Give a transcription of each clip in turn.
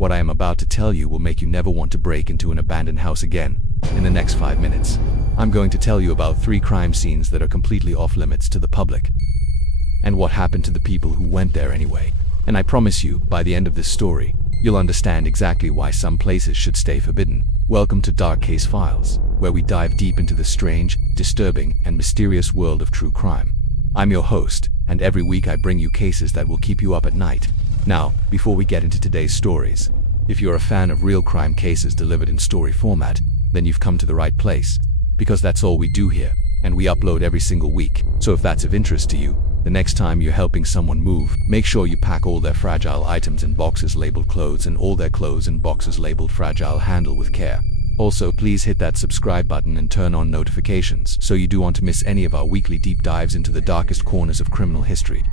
What I am about to tell you will make you never want to break into an abandoned house again. In the next 5 minutes, I'm going to tell you about 3 crime scenes that are completely off limits to the public, and what happened to the people who went there anyway. And I promise you, by the end of this story, you'll understand exactly why some places should stay forbidden. Welcome to Dark Case Files, where we dive deep into the strange, disturbing, and mysterious world of true crime. I'm your host, and every week I bring you cases that will keep you up at night. Now, before we get into today's stories, if you're a fan of real crime cases delivered in story format, then you've come to the right place, because that's all we do here, and we upload every single week. So if that's of interest to you, the next time you're helping someone move, make sure you pack all their fragile items in boxes labeled clothes and all their clothes in boxes labeled fragile handle with care. Also, please hit that subscribe button and turn on notifications so you don't want to miss any of our weekly deep dives into the darkest corners of criminal history.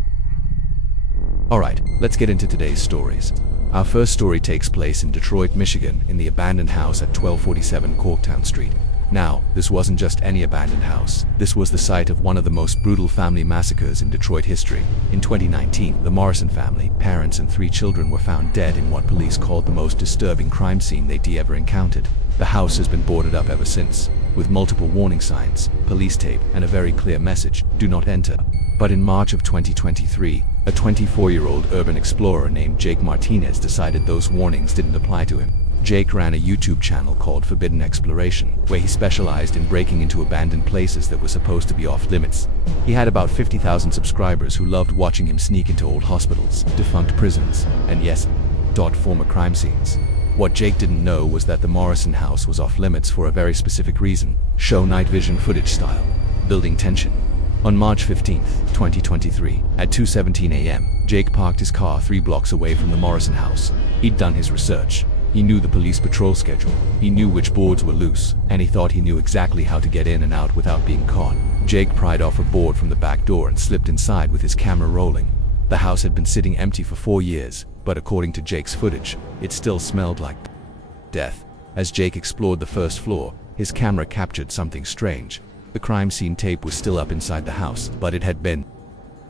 Alright, let's get into today's stories. Our first story takes place in Detroit, Michigan, in the abandoned house at 1247 Corktown Street. Now, this wasn't just any abandoned house. This was the site of one of the most brutal family massacres in Detroit history. In 2019, the Morrison family, parents and 3 children, were found dead in what police called the most disturbing crime scene they'd ever encountered. The house has been boarded up ever since, with multiple warning signs, police tape, and a very clear message: do not enter. But in March of 2023, a 24-year-old urban explorer named Jake Martinez decided those warnings didn't apply to him. Jake ran a YouTube channel called Forbidden Exploration, where he specialized in breaking into abandoned places that were supposed to be off limits. He had about 50,000 subscribers who loved watching him sneak into old hospitals, defunct prisons, and yes, former crime scenes. What Jake didn't know was that the Morrison house was off limits for a very specific reason: show night vision footage style, building tension. On March 15, 2023, at 2:17 a.m., Jake parked his car 3 blocks away from the Morrison house. He'd done his research. He knew the police patrol schedule, he knew which boards were loose, and he thought he knew exactly how to get in and out without being caught. Jake pried off a board from the back door and slipped inside with his camera rolling. The house had been sitting empty for 4 years, but according to Jake's footage, it still smelled like death. As Jake explored the first floor, his camera captured something strange. The crime scene tape was still up inside the house, but it had been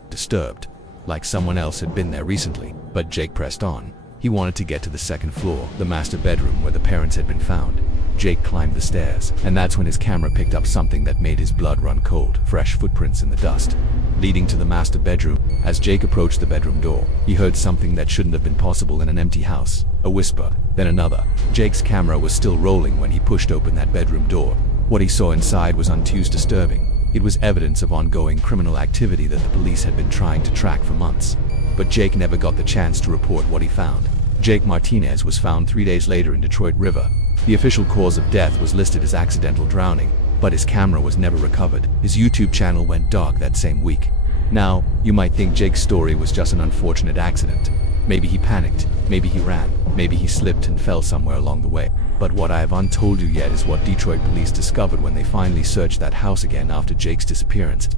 disturbed, like someone else had been there recently. But Jake pressed on. He wanted to get to the second floor, the master bedroom where the parents had been found. Jake climbed the stairs, and that's when his camera picked up something that made his blood run cold: fresh footprints in the dust, leading to the master bedroom. As Jake approached the bedroom door, he heard something that shouldn't have been possible in an empty house: a whisper, then another. Jake's camera was still rolling when he pushed open that bedroom door. What he saw inside was too disturbing. It was evidence of ongoing criminal activity that the police had been trying to track for months. But Jake never got the chance to report what he found. Jake Martinez was found 3 days later in Detroit River. The official cause of death was listed as accidental drowning, but his camera was never recovered. His YouTube channel went dark that same week. Now, you might think Jake's story was just an unfortunate accident. Maybe he panicked, maybe he ran, maybe he slipped and fell somewhere along the way. But what I haven't told you yet is what Detroit police discovered when they finally searched that house again after Jake's disappearance.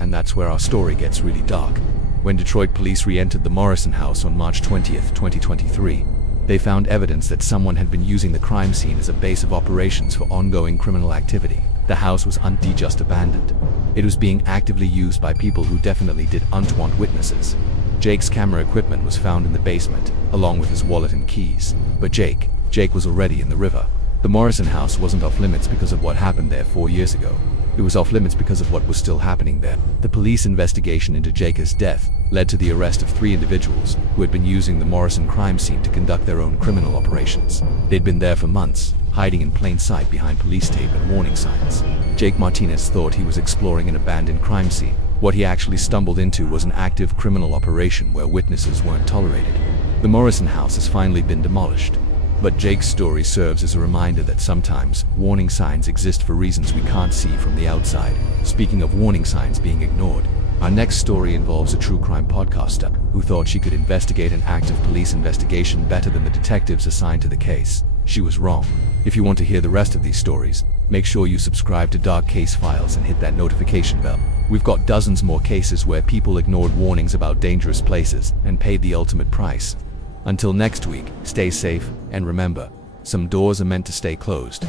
And that's where our story gets really dark. When Detroit police re-entered the Morrison house on March 20th, 2023, they found evidence that someone had been using the crime scene as a base of operations for ongoing criminal activity. The house was not just abandoned. It was being actively used by people who definitely didn't want witnesses. Jake's camera equipment was found in the basement, along with his wallet and keys. But Jake was already in the river. The Morrison house wasn't off limits because of what happened there 4 years ago. It was off limits because of what was still happening there. The police investigation into Jake's death led to the arrest of 3 individuals who had been using the Morrison crime scene to conduct their own criminal operations. They'd been there for months, hiding in plain sight behind police tape and warning signs. Jake Martinez thought he was exploring an abandoned crime scene. What he actually stumbled into was an active criminal operation where witnesses weren't tolerated. The Morrison house has finally been demolished. But Jake's story serves as a reminder that sometimes warning signs exist for reasons we can't see from the outside. Speaking of warning signs being ignored, our next story involves a true crime podcaster who thought she could investigate an active police investigation better than the detectives assigned to the case. She was wrong. If you want to hear the rest of these stories, make sure you subscribe to Dark Case Files and hit that notification bell. We've got dozens more cases where people ignored warnings about dangerous places and paid the ultimate price. Until next week, stay safe, and remember, some doors are meant to stay closed.